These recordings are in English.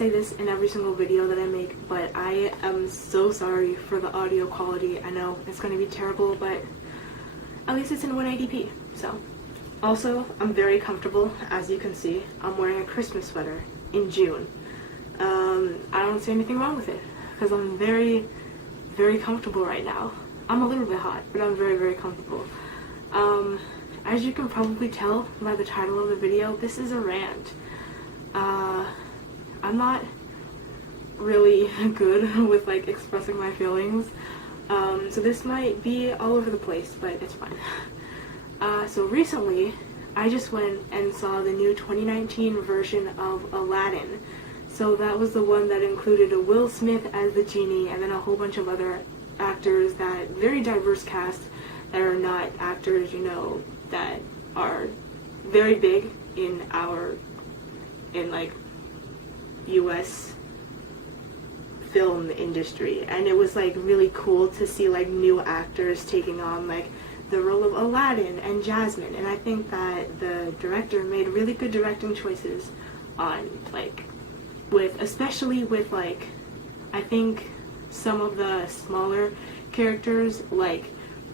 say this in every single video that I make, but I am so sorry for the audio quality. I know it's going to be terrible, but at least it's in 180p, so. Also, I'm very comfortable, as you can see. I'm wearing a Christmas sweater in June. I don't see anything wrong with it, because I'm very, very comfortable right now. I'm a little bit hot, but I'm very, very comfortable. As you can probably tell by the title of the video, this is a rant. I'm not really good with like expressing my feelings, so this might be all over the place, but it's fine. So recently, I just went and saw the new 2019 version of Aladdin. So that was the one that included a Will Smith as the genie, and then a whole bunch of other actors, that very diverse cast that are not actors, you know, that are very big in like US film industry. And it was like really cool to see like new actors taking on like the role of Aladdin and Jasmine, and I think that the director made really good directing choices on like especially with like, I think some of the smaller characters, like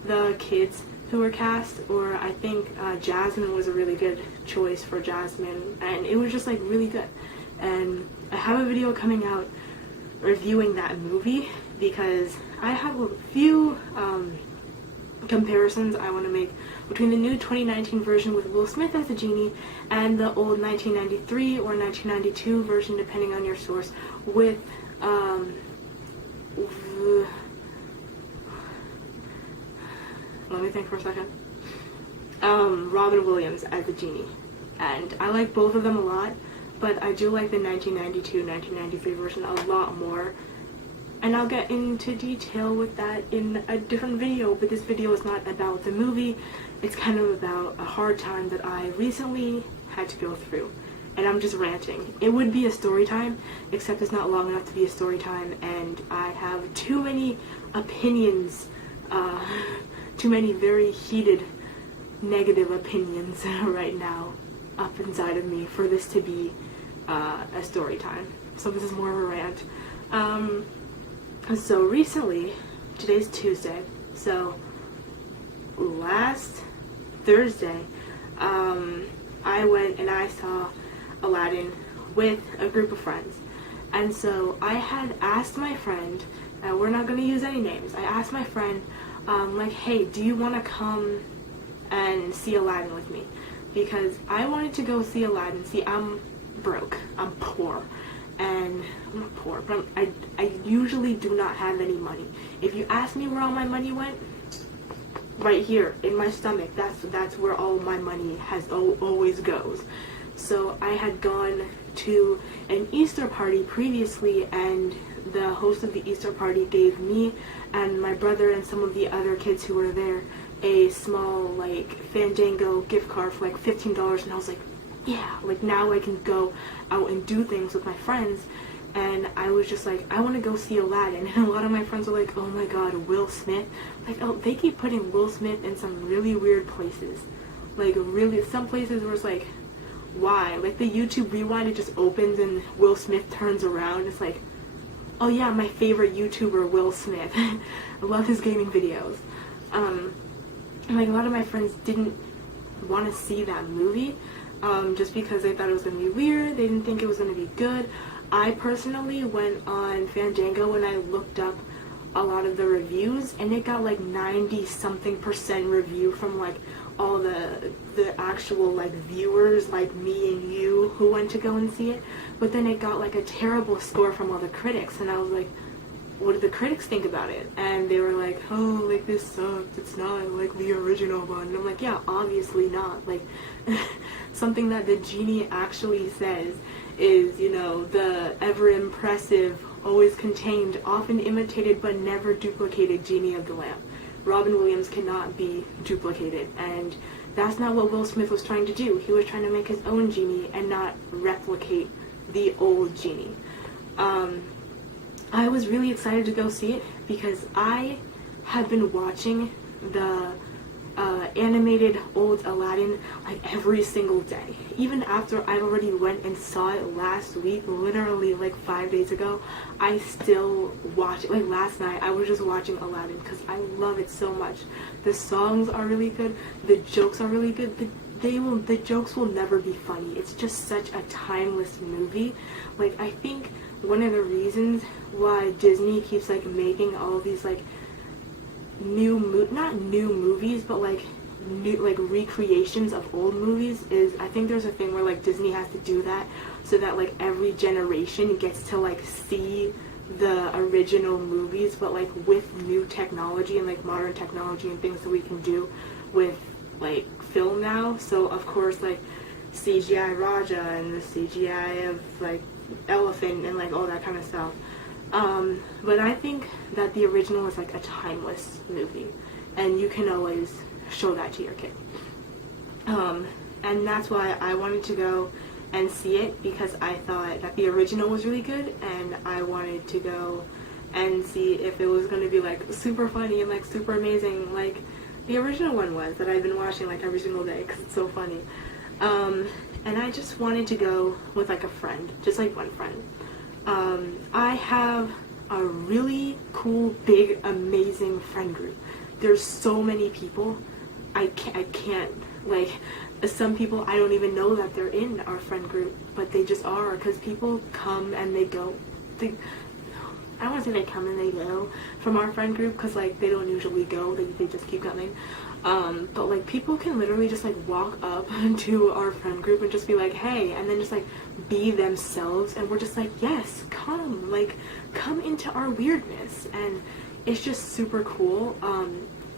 the kids who were cast, or I think Jasmine was a really good choice for Jasmine, and it was just like really good. And I have a video coming out reviewing that movie because I have a few comparisons I want to make between the new 2019 version with Will Smith as the genie and the old 1993 or 1992 version, depending on your source, with let me think for a second. Robin Williams as the genie. And I like both of them a lot, but I do like the 1992-1993 version a lot more. And I'll get into detail with that in a different video, but this video is not about the movie. It's kind of about a hard time that I recently had to go through. And I'm just ranting. It would be a story time, except it's not long enough to be a story time, and I have too many opinions, too many very heated, negative opinions right now up inside of me for this to be a story time. So this is more of a rant. So recently, today's Tuesday, so last Thursday, I went and I saw Aladdin with a group of friends. And so I had asked my friend, we're not going to use any names, I asked my friend, like, hey, do you want to come and see Aladdin with me? Because I wanted to go see Aladdin. See, I'm broke, I'm poor. And I'm not poor, but I usually do not have any money. If you ask me where all my money went, right here in my stomach, that's where all my money always goes. So I had gone to an Easter party previously, and the host of the Easter party gave me and my brother and some of the other kids who were there a small like Fandango gift card for like $15, and I was like, yeah, like now I can go out and do things with my friends. And I was just like, I want to go see Aladdin. And a lot of my friends were like, oh my god, Will Smith. Like, oh, they keep putting Will Smith in some really weird places. Like, really, some places where it's like, why? Like, the YouTube Rewind, it just opens and Will Smith turns around. It's like, oh yeah, my favorite YouTuber, Will Smith. I love his gaming videos. And like, a lot of my friends didn't want to see that movie. Just because they thought it was going to be weird, they didn't think it was going to be good. I personally went on Fandango and I looked up a lot of the reviews, and it got like 90-something% review from like all the actual like viewers like me and you who went to go and see it. But then it got like a terrible score from all the critics, and I was like, what did the critics think about it? And they were like, oh, like, this sucked, it's not like the original one. And I'm like, yeah, obviously not. Like, something that the genie actually says is, you know, the ever impressive, always contained, often imitated but never duplicated genie of the lamp. Robin Williams cannot be duplicated, and that's not what Will Smith was trying to do. He was trying to make his own genie and not replicate the old genie. I was really excited to go see it because I have been watching the animated old Aladdin like every single day. Even after I already went and saw it last week, literally like 5 days ago, I still watch it. Like last night, I was just watching Aladdin because I love it so much. The songs are really good. The jokes are really good. The jokes will never be funny. It's just such a timeless movie. Like, I think one of the reasons why Disney keeps like making all of these like not new movies, but like new like recreations of old movies is, I think there's a thing where like Disney has to do that so that like every generation gets to like see the original movies, but like with new technology and like modern technology and things that we can do with like film now. So of course like CGI Raja and the CGI of like elephant and like all that kind of stuff. But I think that the original is like a timeless movie, and you can always show that to your kid. And that's why I wanted to go and see it, because I thought that the original was really good, and I wanted to go and see if it was going to be like super funny and like super amazing like the original one was, that I've been watching like every single day because it's so funny. And I just wanted to go with like a friend, just like one friend. I have a really cool, big, amazing friend group. There's so many people. I can't, like, some people I don't even know that they're in our friend group, but they just are, because people come and they go. I don't want to say they come and they go from our friend group, because, like, they don't usually go. They just keep coming. But, like, people can literally just, like, walk up to our friend group and just be like, hey, and then just, like, be themselves, and we're just like, yes, come, like, come into our weirdness, and it's just super cool.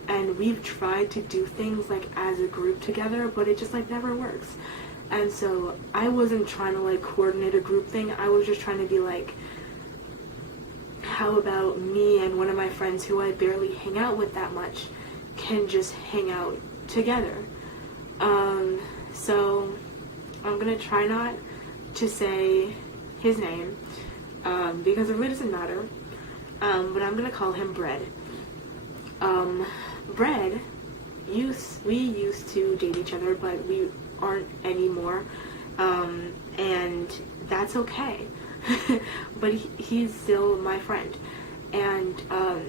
And we've tried to do things, like, as a group together, but it just, like, never works. And so I wasn't trying to, like, coordinate a group thing. I was just trying to be like, how about me and one of my friends who I barely hang out with that much can just hang out together. So I'm gonna try not to say his name, because it really doesn't matter, but I'm gonna call him Bread. Bread, we used to date each other, but we aren't anymore, and that's okay. But he's still my friend, and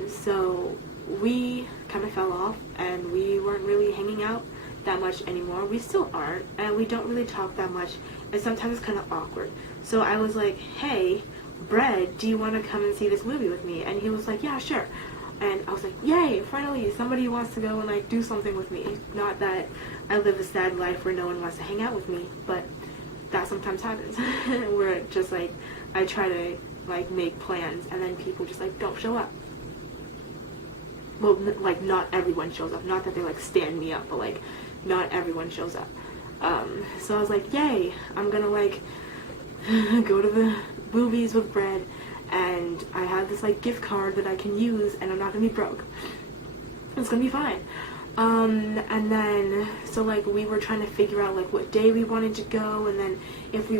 so we kind of fell off, and we weren't really hanging out that much anymore. We still aren't, and we don't really talk that much, and sometimes it's kind of awkward. So I was like, hey, Bread, do you want to come and see this movie with me? And he was like, yeah, sure. And I was like, yay, finally, somebody wants to go and, like, do something with me. Not that I live a sad life where no one wants to hang out with me, but that sometimes happens. Where just, like, I try to, like, make plans, and then people just, like, don't show up. Well, like, not everyone shows up. Not that they, like, stand me up, but, like, not everyone shows up. So I was like, yay, I'm gonna, like, go to the movies with Bread, and I have this, like, gift card that I can use, and I'm not gonna be broke. It's gonna be fine. And then, so, like, we were trying to figure out, like, what day we wanted to go, and then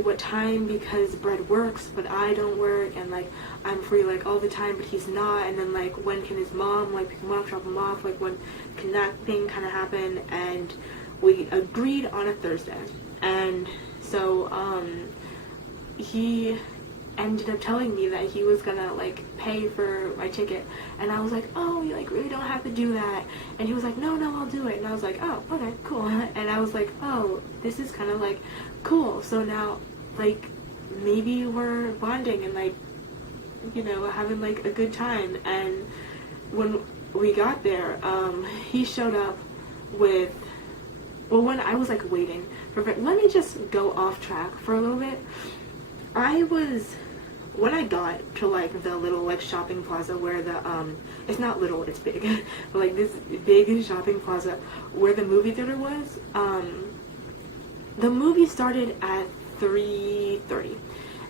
what time, because Bread works, but I don't work, and, like, I'm free, like, all the time, but he's not, and then, like, when can his mom, like, pick him up, drop him off, like, when can that thing kind of happen? And we agreed on a Thursday, and so, he ended up telling me that he was gonna, like, pay for my ticket, and I was like, oh, you, like, really don't have to do that, and he was like, no, I'll do it, and I was like, oh, okay, cool, and I was like, oh, this is kind of, like, cool, so now, like, maybe we're bonding and, like, you know, having, like, a good time. And when we got there, he showed up with, well, when I was, like, waiting for, let me just go off track for a little bit. When I got to, like, the little, like, shopping plaza where the, it's not little, it's big, but, like, this big shopping plaza where the movie theater was, the movie started at 3:30,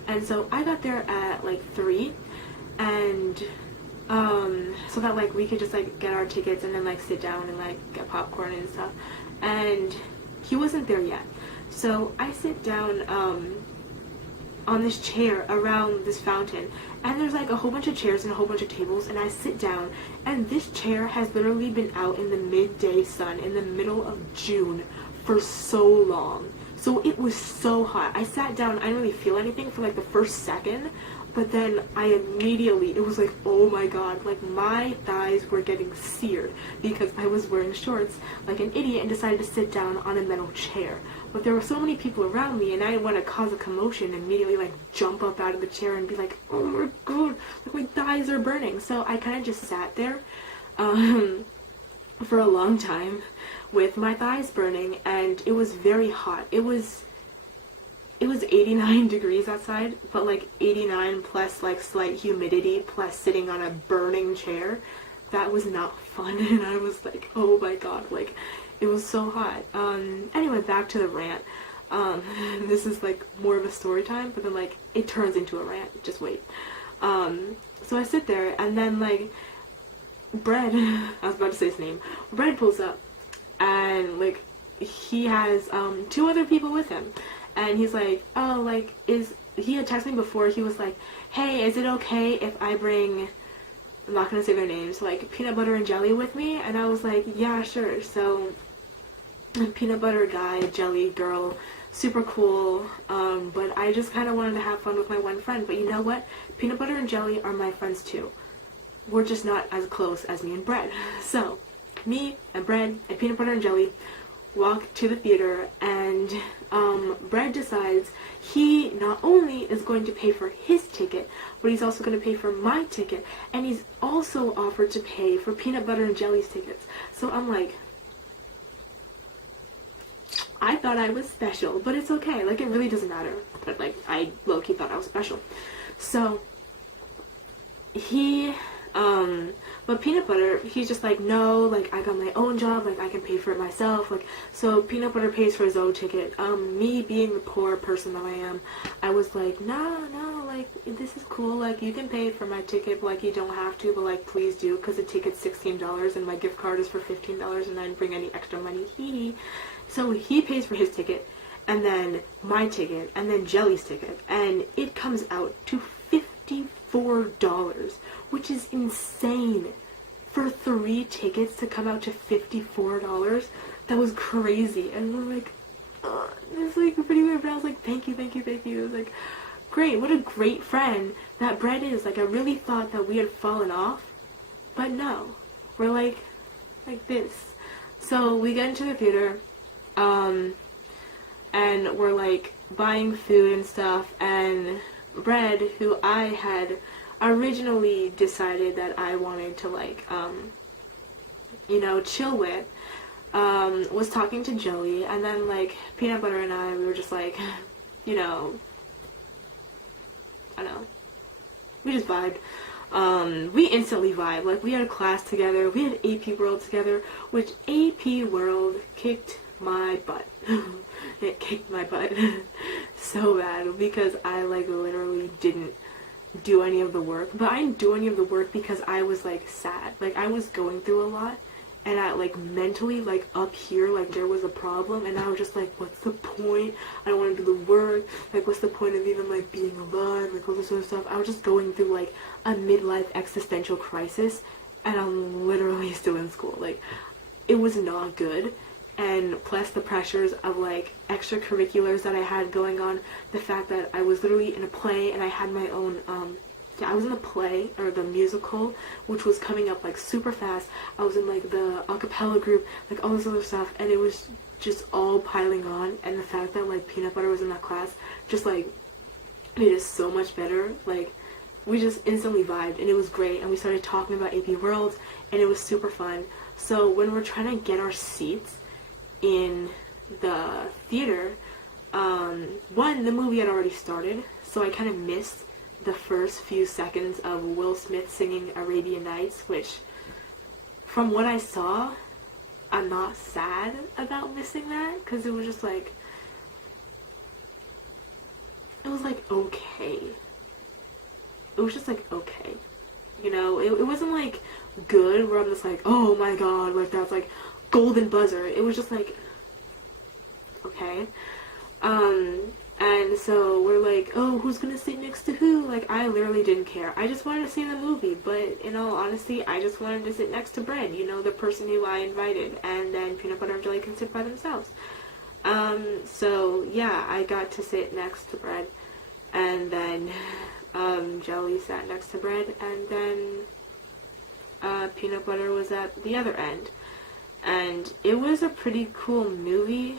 and so I got there at, like, 3, and, so that, like, we could just, like, get our tickets and then, like, sit down and, like, get popcorn and stuff, and he wasn't there yet, so I sit down, on this chair around this fountain, and there's like a whole bunch of chairs and a whole bunch of tables, and I sit down, and this chair has literally been out in the midday sun in the middle of June for so long. So it was so hot. I sat down, I didn't really feel anything for like the first second, but then I immediately, it was like, oh my god, like my thighs were getting seared because I was wearing shorts like an idiot and decided to sit down on a metal chair. But there were so many people around me, and I didn't want to cause a commotion and immediately like jump up out of the chair and be like, oh my god, like my thighs are burning. So I kind of just sat there for a long time with my thighs burning, and it was very hot. It was 89 degrees outside, but like 89 plus like slight humidity plus sitting on a burning chair. That was not fun, and I was like, oh my god, like it was so hot. Anyway, back to the rant. This is like more of a story time, but then like it turns into a rant. Just wait. So I sit there, and then like Bread, I was about to say his name, Bread pulls up, and like he has 2 other people with him. And he's like, oh, like, he had texted me before, he was like, hey, is it okay if I bring, I'm not gonna say their names, like, peanut butter and jelly with me? And I was like, yeah, sure. So, peanut butter guy, jelly girl, super cool, but I just kind of wanted to have fun with my one friend. But you know what? Peanut butter and jelly are my friends too. We're just not as close as me and Bread. So, me and Bread and peanut butter and jelly walk to the theater, and Bread decides he not only is going to pay for his ticket, but he's also going to pay for my ticket, and he's also offered to pay for peanut butter and jelly's tickets. So I'm like, I thought I was special, but it's okay, like it really doesn't matter, but like I low-key thought I was special. So he but peanut butter, he's just like, no, like I got my own job, like I can pay for it myself. Like, so peanut butter pays for his own ticket. Me being the poor person that I am, I was like, no, like this is cool, like you can pay for my ticket, but like you don't have to, but like please do, because the ticket's $16 and my gift card is for $15 and I didn't bring any extra money. Hee. So he pays for his ticket, and then my ticket, and then Jelly's ticket, and it comes out to $54, which is insane. For 3 tickets to come out to $54, that was crazy. And we're like, it's like pretty weird, but I was like, thank you. It was like, great, what a great friend that Bread is. Like, I really thought that we had fallen off, but no, we're like this. So we get into the theater, and we're like buying food and stuff, and Bread, who I had originally decided that I wanted to like, chill with, was talking to Joey, and then like Peanut Butter and I, we were just like, I don't know, we just vibed. We instantly vibed. Like, we had a class together, we had AP World together, which AP World kicked my butt. It kicked my butt so bad, because I like literally didn't do any of the work. But I didn't do any of the work because I was like sad. Like, I was going through a lot, and I like mentally, like up here, like there was a problem, and I was just like, what's the point? I don't want to do the work. Like, what's the point of even like being alive? Like all this sort of stuff. I was just going through like a midlife existential crisis, and I'm literally still in school. Like, it was not good. And plus the pressures of like extracurriculars that I had going on, the fact that I was literally in a play, and I had my own, I was in the play, or the musical, which was coming up like super fast. I was in like the a cappella group, like all this other stuff, and it was just all piling on. And the fact that like Peanut Butter was in that class just like made it so much better. Like, we just instantly vibed, and it was great. And we started talking about AP World, and it was super fun. So when we're trying to get our seats in the theater, the movie had already started, so I kind of missed the first few seconds of Will Smith singing Arabian Nights, which, from what I saw, I'm not sad about missing that, because it was just like, it was like okay. It was just like okay. It wasn't like good where I'm just like, oh my god, like that's like golden buzzer. It was just like, okay. And so we're like, oh, who's gonna sit next to who? Like, I literally didn't care. I just wanted to see the movie, but in all honesty, I just wanted to sit next to Bread, you know, the person who I invited, and then Peanut Butter and Jelly can sit by themselves. So yeah, I got to sit next to Bread, and then Jelly sat next to Bread, and then Peanut Butter was at the other end. And it was a pretty cool movie.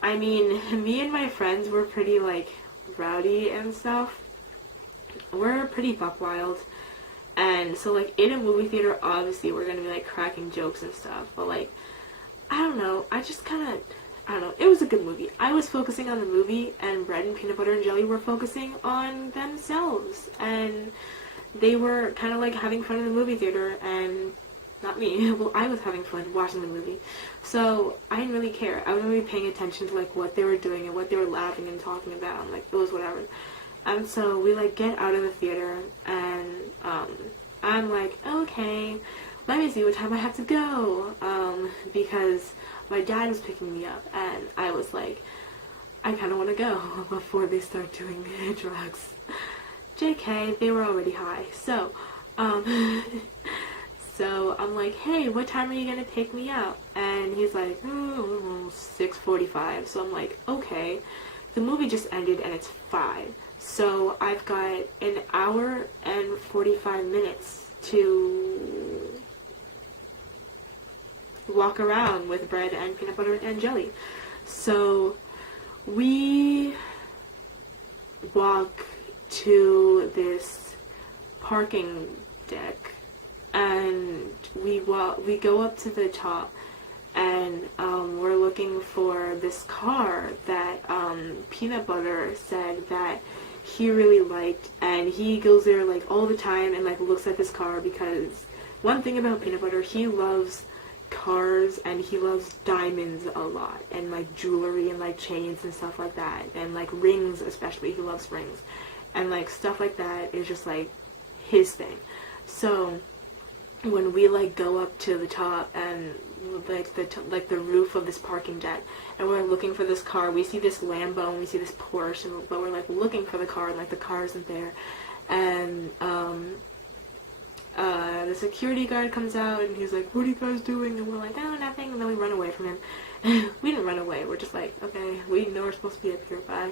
I mean, me and my friends were pretty, like, rowdy and stuff. We're pretty buck wild. And so, like, in a movie theater, obviously, we're gonna be, like, cracking jokes and stuff. But, like, I don't know. I don't know. It was a good movie. I was focusing on the movie, and Bread and Peanut Butter and Jelly were focusing on themselves. And they were kind of, like, having fun in the movie theater, and not me. Well, I was having fun watching the movie. So, I didn't really care. I wasn't really paying attention to, like, what they were doing and what they were laughing and talking about. And, like, it was whatever. And so, we, like, get out of the theater, and, I'm like, okay, let me see what time I have to go. Because my dad was picking me up, and I was like, I kind of want to go before they start doing drugs. JK, they were already high. So, so I'm like, hey, what time are you going to take me out? And he's like, 6:45. So I'm like, okay. The movie just ended and it's 5. So I've got an hour and 45 minutes to walk around with Bread and Peanut Butter and Jelly. So we walk to this parking deck, and we go up to the top, and we're looking for this car that Peanut Butter said that he really liked, and he goes there like all the time and like looks at this car, because one thing about Peanut Butter, he loves cars and he loves diamonds a lot, and like jewelry and like chains and stuff like that, and like rings especially. He loves rings, and like stuff like that is just like his thing. So when we like go up to the top and like the roof of this parking deck, and we're looking for this car, we see this Lambo and we see this Porsche, but we're like looking for the car, and like the car isn't there, and the security guard comes out and he's like, what are you guys doing? And we're like, oh, nothing. And then we run away from him. We didn't run away. We're just like, okay, we know we're supposed to be up here, bye.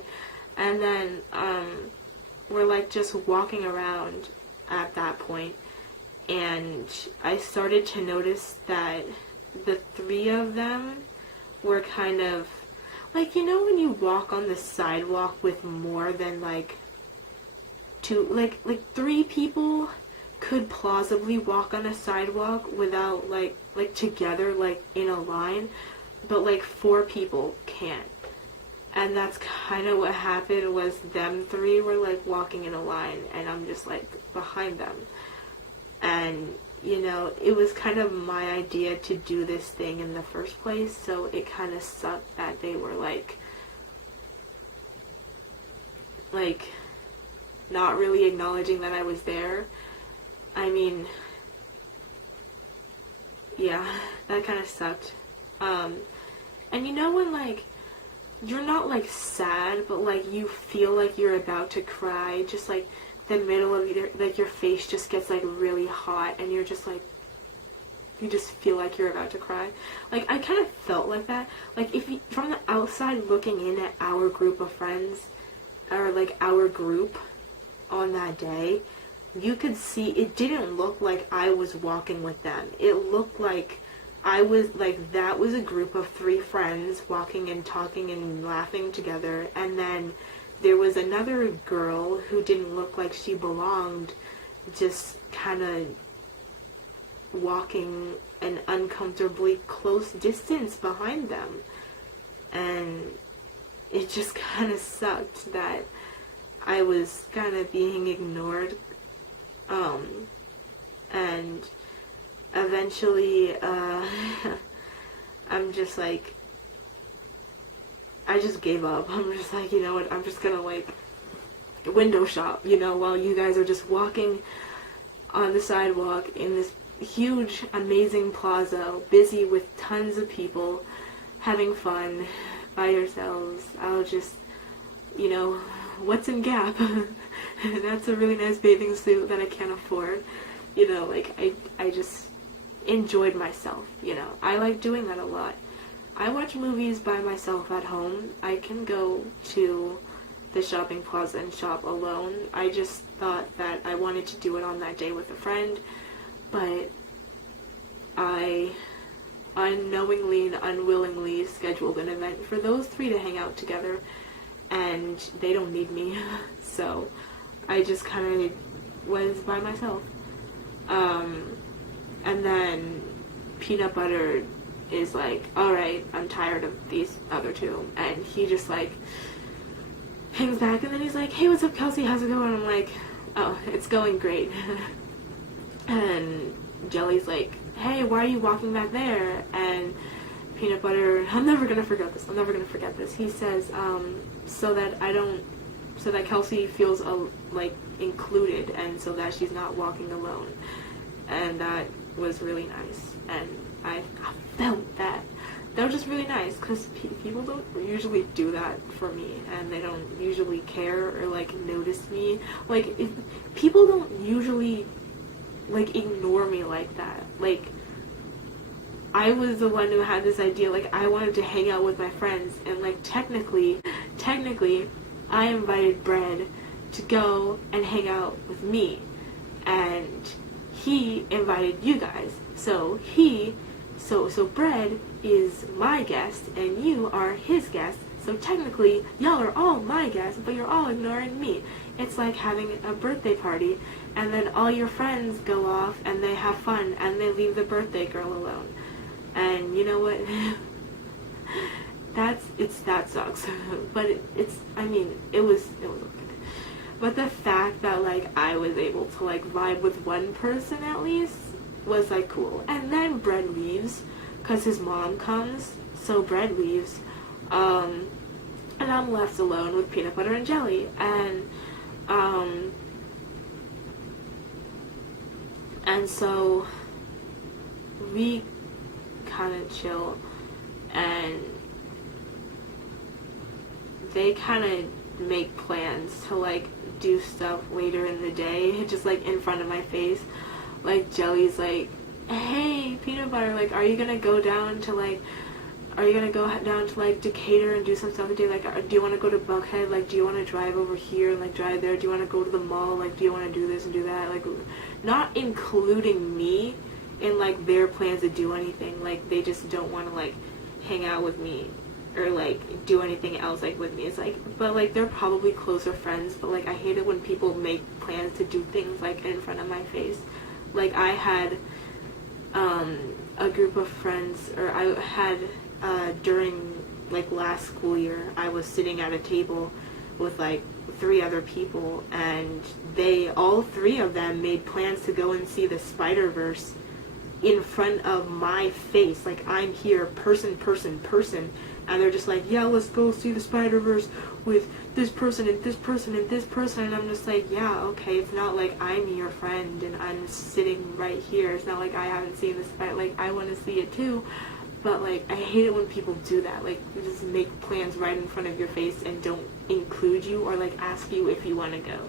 And then we're like just walking around at that point, and I started to notice that the 3 of them were kind of like, you know when you walk on the sidewalk with more than like 2, like 3 people could plausibly walk on a sidewalk without like together, like in a line, but like 4 people can't. And that's kind of what happened. Was them 3 were like walking in a line, and I'm just like behind them. And you know, it was kind of my idea to do this thing in the first place, so it kind of sucked that they were like not really acknowledging that I was there. I mean, yeah, that kind of sucked. And you know when, like, you're not, like, sad, but, like, you feel like you're about to cry, just, like, the middle of your face just gets, like, really hot, and you're just, like, you just feel like you're about to cry. Like, I kind of felt like that. Like, if you, from the outside looking in at our group of friends, or, like, our group on that day, you could see it didn't look like I was walking with them. It looked like I was, like, that was a group of 3 friends walking and talking and laughing together, and then there was another girl who didn't look like she belonged, just kind of walking an uncomfortably close distance behind them. And it just kind of sucked that I was kind of being ignored. And eventually, I'm just like, I just gave up. I'm just like, you know what, I'm just gonna like window shop, you know, while you guys are just walking on the sidewalk in this huge, amazing plaza, busy with tons of people having fun, buy yourselves. I'll just, you know, what's in Gap? That's a really nice bathing suit that I can't afford. You know, like, I just enjoyed myself, you know. I like doing that a lot. I watch movies by myself at home. I can go to the shopping plaza and shop alone. I just thought that I wanted to do it on that day with a friend, but I unknowingly and unwillingly scheduled an event for those three to hang out together, and they don't need me, so I just kind of was by myself. And then Peanut Butter is like, alright, I'm tired of these other two, and he just like hangs back, and then he's like, hey, what's up, Kelsey, how's it going? I'm like, oh, it's going great. And Jelly's like, hey, why are you walking back there? And Peanut Butter, I'm never gonna forget this. He says, so that Kelsey feels like included, and so that she's not walking alone. And that was really nice, and I felt that. That was just really nice, because people don't usually do that for me, and they don't usually care or, like, notice me. Like, people don't usually, like, ignore me like that. Like, I was the one who had this idea, like, I wanted to hang out with my friends, and, like, technically, I invited Bread to go and hang out with me, and he invited you guys. So Bread is my guest, and you are his guest. So technically, y'all are all my guests, but you're all ignoring me. It's like having a birthday party, and then all your friends go off, and they have fun, and they leave the birthday girl alone. And you know what? that sucks. But it was okay. But the fact that, like, I was able to, like, vibe with one person at least was, like, cool. And then Bread leaves, because his mom comes, so Bread leaves, and I'm left alone with Peanut Butter and Jelly, and so we kind of chill, and they kind of make plans to, like, do stuff later in the day, just, like, in front of my face. Like, Jelly's like, hey, Peanut Butter, like, are you gonna go down to, like, Decatur and do some stuff today? Like, do you want to go to Buckhead? Like, do you want to drive over here and, like, drive there? Do you want to go to the mall? Like, do you want to do this and do that? Like, not including me in, like, their plans to do anything. Like, they just don't want to, like, hang out with me or, like, do anything else, like, with me. It's like, but, like, they're probably closer friends, but, like, I hate it when people make plans to do things, like, in front of my face. Like, I had a group of friends, or I had during, like, last school year, I was sitting at a table with, like, 3 other people, and all 3 of them made plans to go and see the Spider-Verse in front of my face. Like, I'm here, person, and they're just like, yeah, let's go see the Spider-Verse with this person and this person and this person, and I'm just like, yeah, okay, it's not like I'm your friend and I'm sitting right here. It's not like I haven't seen this fight. Like, I want to see it too, but, like, I hate it when people do that. Like, you just make plans right in front of your face and don't include you or, like, ask you if you want to go.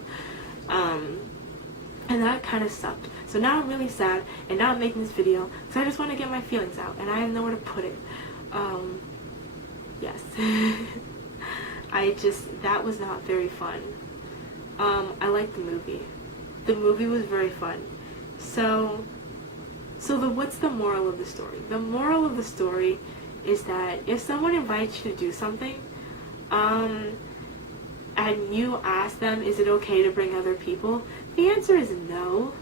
And that kind of sucked. So now I'm really sad, and now I'm making this video because I just want to get my feelings out, and I have nowhere to put it. Yes. That was not very fun. I liked the movie. The movie was very fun. So what's the moral of the story? The moral of the story is that if someone invites you to do something, and you ask them, is it okay to bring other people? The answer is no.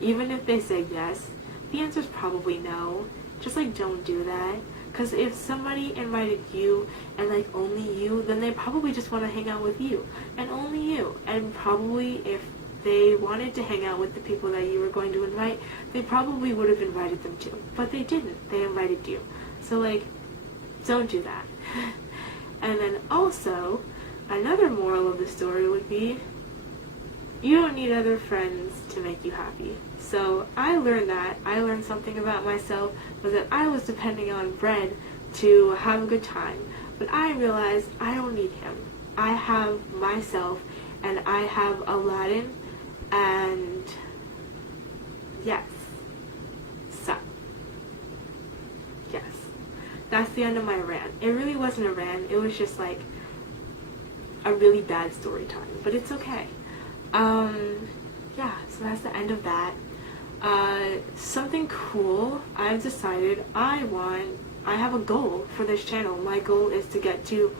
Even if they say yes, the answer is probably no. Just, like, don't do that. Because if somebody invited you and, like, only you, then they probably just want to hang out with you. And only you. And probably if they wanted to hang out with the people that you were going to invite, they probably would have invited them too. But they didn't. They invited you. So, like, don't do that. And then also, another moral of the story would be, you don't need other friends to make you happy. So I learned that. I learned something about myself, was that I was depending on Bread to have a good time. But I realized I don't need him. I have myself, and I have Aladdin, and yes. So, yes. That's the end of my rant. It really wasn't a rant. It was just like a really bad story time. But it's okay. Yeah, so that's the end of that. Something cool, I've decided I have a goal for this channel. My goal is to get to,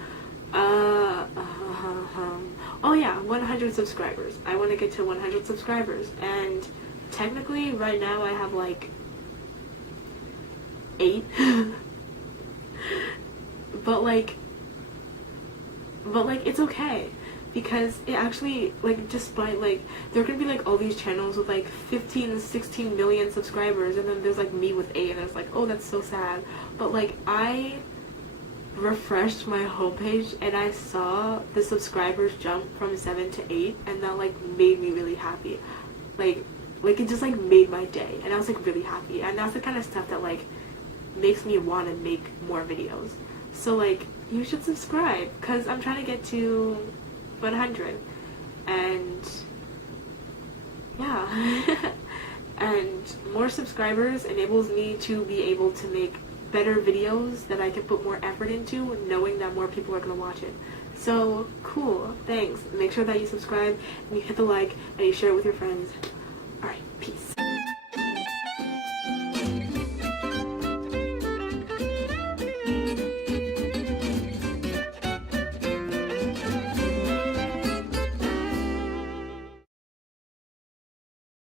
100 subscribers. I want to get to 100 subscribers, and technically right now I have like 8, but like it's okay. Because it actually, like, despite, like, there could be, like, all these channels with, like, 15, 16 million subscribers, and then there's, like, me with 8, and it's like, oh, that's so sad. But, like, I refreshed my homepage, and I saw the subscribers jump from 7 to 8, and that, like, made me really happy. Like, it just, like, made my day, and I was, like, really happy. And that's the kind of stuff that, like, makes me want to make more videos. So, like, you should subscribe, because I'm trying to get to 100, and yeah. And more subscribers enables me to be able to make better videos that I can put more effort into, knowing that more people are going to watch it. So cool, thanks. Make sure that you subscribe and you hit the like and you share it with your friends.